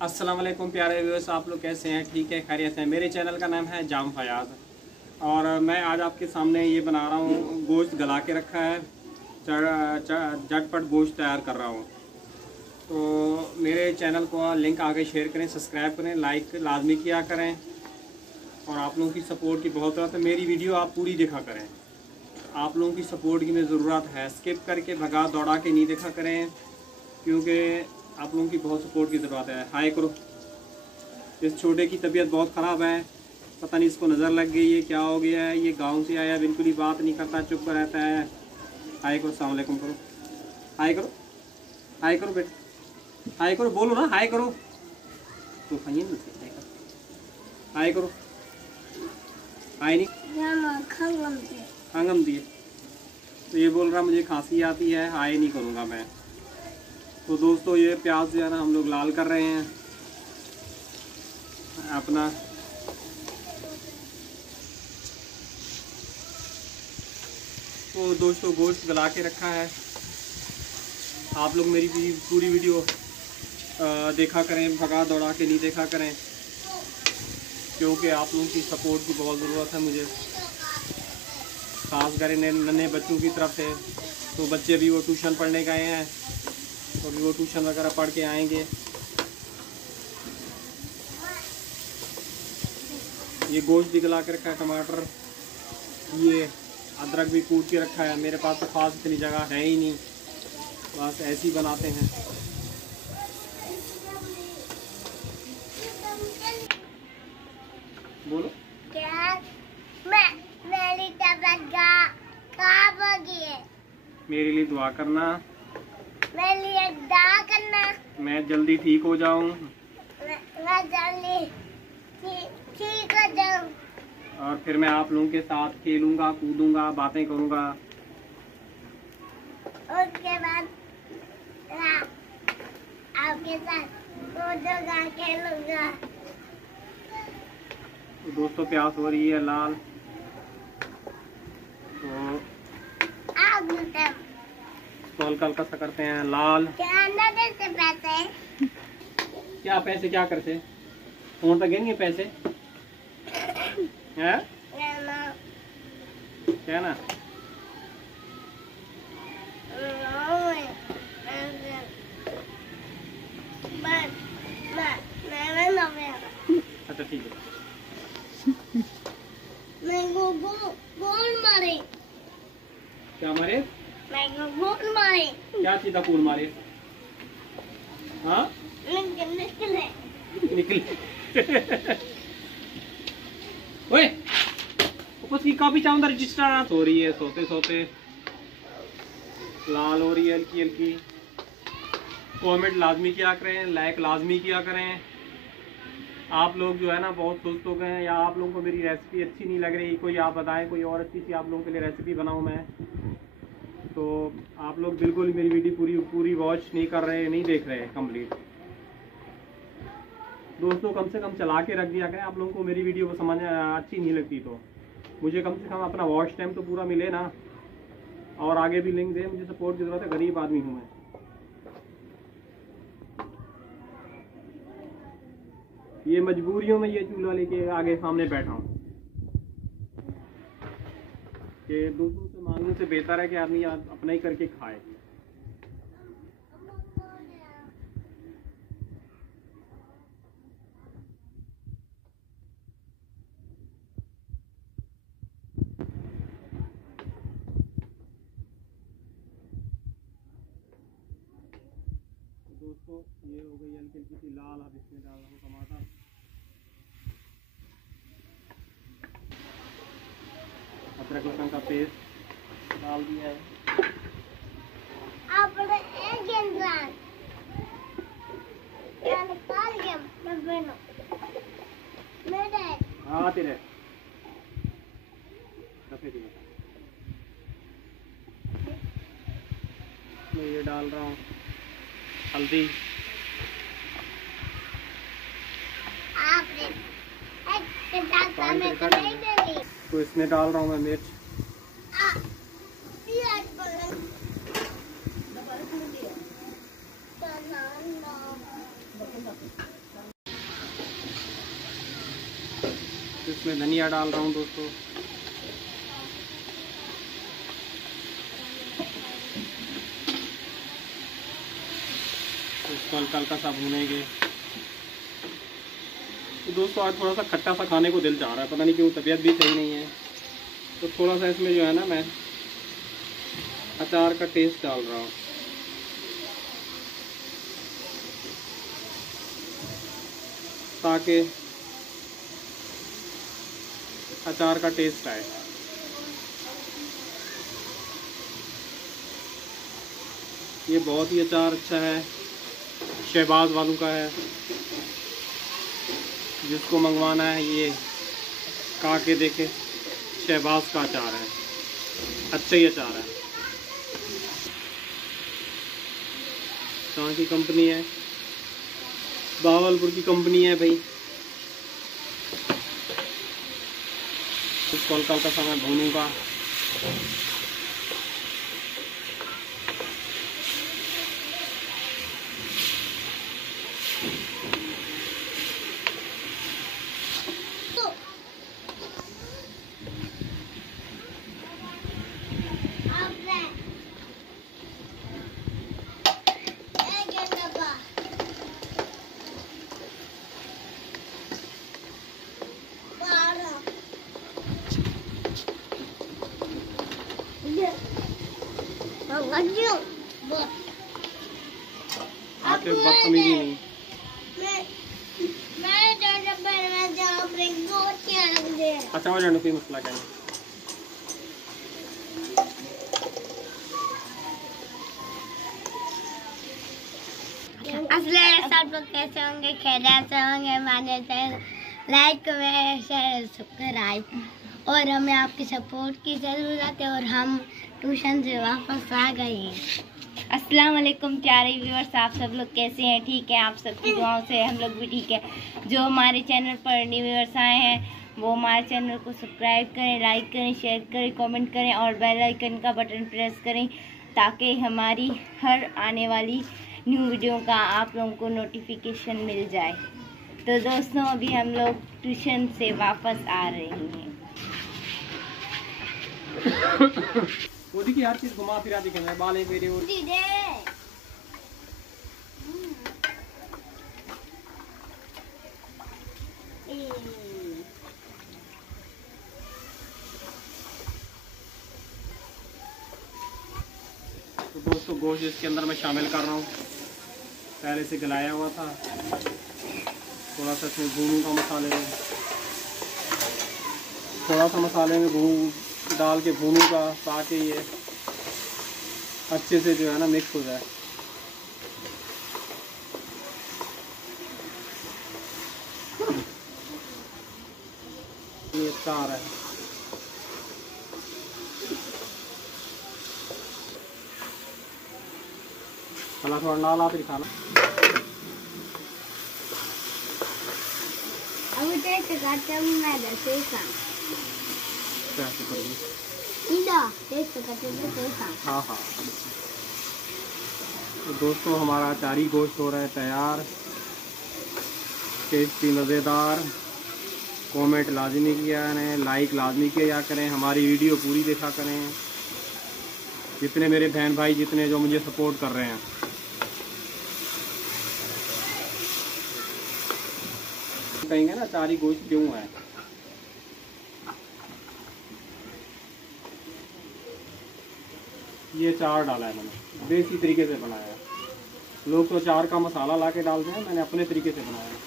अस्सलाम वालेकुम प्यारे व्यूअर्स, आप लोग कैसे हैं? ठीक है, खैरियत है। मेरे चैनल का नाम है जाम फयाज और मैं आज आपके सामने ये बना रहा हूँ। गोश्त गला के रखा है, झटपट गोश्त तैयार कर रहा हूँ। तो मेरे चैनल को लिंक आगे शेयर करें, सब्सक्राइब करें, लाइक लाजमी किया करें और आप लोगों की सपोर्ट की बहुत ज़रूरत है। मेरी वीडियो आप पूरी देखा करें, आप लोगों की सपोर्ट की में ज़रूरत है। स्किप करके भगा दौड़ा के नहीं देखा करें क्योंकि आप लोगों की बहुत सपोर्ट की ज़रूरत है। हाय करो। इस छोटे की तबीयत बहुत ख़राब है, पता नहीं इसको नज़र लग गई है, क्या हो गया है। ये गांव से आया, बिल्कुल ही बात नहीं करता, चुप रहता है। हाय करो, अस्सलाम वालेकुम करो, हाय करो, हाय करो बेटे, हाय करो, बोलो ना हाय करो। तो खाइए ना, हाय करो। हाय नहीं खांगम दिए तो ये बोल रहा मुझे खांसी आती है, हाय नहीं करूँगा मैं। तो दोस्तों ये प्याज जो है ना हम लोग लाल कर रहे हैं अपना। तो दोस्तों गोश्त गला के रखा है। आप लोग मेरी पूरी वीडियो देखा करें, भगा दौड़ा के नहीं देखा करें क्योंकि आप लोगों की सपोर्ट की बहुत ज़रूरत है मुझे, खास कर नन्हे बच्चों की तरफ से। तो बच्चे भी वो ट्यूशन पढ़ने गए हैं, तो अभी वो ट्यूशन वगैरह पढ़ के आएंगे। ये गोश्त भी गला के रखा है, टमाटर, ये अदरक भी कूट के रखा है। मेरे पास तो खास इतनी जगह है ही नहीं, बस ऐसे ही बनाते हैं। बोलो क्या? मेरी तबीयत खराब हो गई है। मेरे लिए दुआ करना, मेरे लिए दुआ करना। मैं जल्दी ठीक हो जाऊं। मैं जल्दी ठीक हो जाऊं और फिर मैं आप लोगों के साथ खेलूंगा, कूदूंगा, बातें करूंगा। उसके बाद आपके साथ कूदूंगा, खेलूंगा। तो दोस्तों प्यास हो रही है लाल, तो हल्का हल्का सा करते हैं लाल। क्या देते पैसे? क्या पैसे क्या करते? फोन तक गिनेंगे पैसे हैं? क्या ना? अच्छा ठीक है। गोल मारे। क्या मारे? गोल मारे। क्या सीधा कूल मारे? हाँ निकले। ओए उसकी कॉपी चाहूँ रजिस्टर हो रही है, सोते सोते लाल हो रही है हल्की हल्की। कमेंट लाजमी किया करें, लाइक लाजमी किया करें। आप लोग जो है ना बहुत सुस्त हो गए हैं, या आप लोगों को मेरी रेसिपी अच्छी नहीं लग रही, कोई आप बताएं कोई और अच्छी सी आप लोगों के लिए रेसिपी बनाऊं मैं। तो आप लोग बिल्कुल मेरी वीडियो पूरी वॉच नहीं कर रहे, नहीं देख रहे कंप्लीट। दोस्तों कम से कम चला के रख दिया करें, आप लोगों को मेरी वीडियो को समझ अच्छी नहीं लगती तो मुझे कम से कम अपना वॉच टाइम तो पूरा मिले ना, और आगे भी लिंक दे, मुझे सपोर्ट की ज़रूरत है, गरीब आदमी हूँ मैं। ये मजबूरियों में ये चूल्हा लेके आगे सामने बैठा हूँ कि दूसरों से मांगने से बेहतर है कि आदमी अपना ही करके खाए। दोस्तों ये हो गई हल्की हल्की सी लाल। अब इसमें डाल रहा हूँ टमाटर, अदरक लहसुन का पेस्ट डाल दिया है। आपने एक इंसान क्या निकाल गया? मेरे हाँ तेरे सफेद मैं ये डाल रहा हूँ हल्दी, आपने एक दांत में नहीं देनी। तो इसमें डाल रहा हूँ मैं मिर्च। इसमें धनिया डाल रहा हूँ दोस्तों। इसको हल्का हल्का सा भूनेंगे। तो दोस्तों आज थोड़ा सा खट्टा सा खाने को दिल चाह रहा है, पता नहीं क्यों, तबीयत भी सही नहीं है। तो थोड़ा सा इसमें जो है ना मैं अचार का टेस्ट डाल रहा हूँ। ताकि अचार का टेस्ट आए। ये बहुत ही अचार अच्छा है, शहबाज वालों का है। जिसको मंगवाना है ये खा के देखे, शहबाज का अचार है, अच्छा ही अचार है। कहाँ की कंपनी है? बावलपुर की कंपनी है भाई। इसको हल्का हल्का सा मैं भूनूंगा। आके बदतमीजी नहीं। अच्छा हो जाने, कोई मसला क्या नहीं। सब लोग कैसे होंगे, खैरियत से होंगे। हमारे लाइक कमेंट शेयर सब्सक्राइब। और हमें आपकी सपोर्ट की ज़रूरत है और हम ट्यूशन से वापस आ गए हैं। अस्सलाम वालेकुम प्यारे व्यूअर्स, आप सब लोग कैसे हैं? ठीक है, आप सबकी दुआओं से हम लोग भी ठीक है। जो हमारे चैनल पर न्यू व्यूअर्स आए हैं वो हमारे चैनल को सब्सक्राइब करें, लाइक करें, शेयर करें, कमेंट करें और बेल आइकन का बटन प्रेस करें ताकि हमारी हर आने वाली न्यू वीडियो का आप लोगों को नोटिफिकेशन मिल जाए। तो दोस्तों अभी हम लोग ट्यूशन से वापस आ रहे हैं। वो देखिए हर चीज घुमा फिरा दिखे मैं बालें मेरे और तो दोस्तों गोश्त इसके अंदर मैं शामिल कर रहा हूँ। पहले से गलाया हुआ था, थोड़ा सा इसमें भूनूंगा मसाले में। थोड़ा सा मसाले में भून डाल के भूनूंगा ताकि ये अच्छे से जो है ना मिक्स हो जाए। ये अच्छा आ रहा है। थोड़ा डाला फिर खाना। हाँ हाँ तो दोस्तों हमारा अचारी गोश्त हो रहा है तैयार, टेस्टी मज़ेदार। कमेंट लाजमी किया करें, लाइक लाजमी किया करें, हमारी वीडियो पूरी देखा करें। जितने मेरे बहन भाई जितने जो मुझे सपोर्ट कर रहे हैं, कहेंगे ना अचारी गोश्त क्यों है। ये अचार डाला है मैंने, देसी तरीके से बनाया है। लोग तो अचार का मसाला ला के डालते हैं, मैंने अपने तरीके से बनाया है।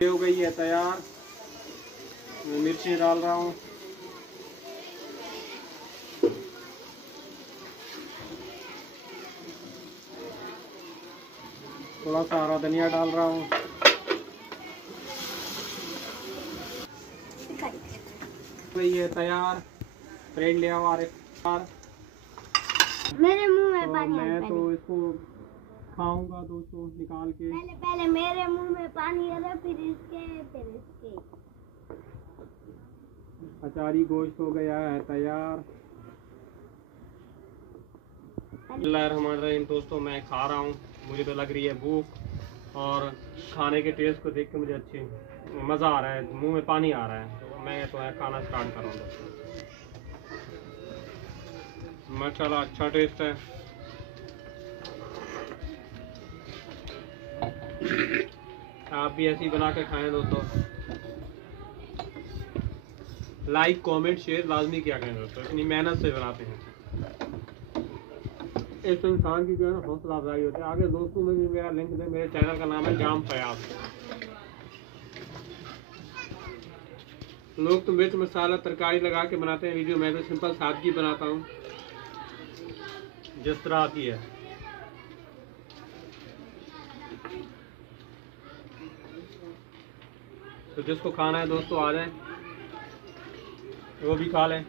हो गई है तैयार। मैं मिर्चें डाल रहा हूँ, थोड़ा सा हरा धनिया डाल रहा हूँ। गई है तैयार, ब्रेड ले आओ। मेरे मुंह में तो पानी मैं आ तो रहा है। इसको खाऊंगा दोस्तों निकाल के। पहले मेरे मुंह में पानी आ रहा है, फिर इसके। अचारी गोश्त हो गया है तैयार। बिस्मिल्लाहिर्रहमानिर्रहीम। दोस्तों मैं खा रहा हूँ, मुझे तो लग रही है भूख और खाने के टेस्ट को देख के मुझे अच्छी मज़ा आ रहा है, मुंह में पानी आ रहा है। तो मैं तो है खाना स्टार्ट कर रहा हूँ दोस्तों। माशाल्लाह अच्छा टेस्ट है। आप भी ऐसे ही बना के खाएं दोस्तों। लाइक कमेंट शेयर लाजमी किया करें दोस्तों, इतनी मेहनत से बनाते हैं। इस इंसान की जो है ना हौसला अफजाई होती है। आगे दोस्तों में भी मेरा लिंक दे, मेरे चैनल का नाम है जाम फयाज। लोग तो मिर्च मसाला तरकारी लगा के बनाते हैं वीडियो, मैं तो सिंपल सादगी बनाता हूँ जिस तरह आती है। तो जिसको खाना है दोस्तों आ जाएं, वो भी खा लें।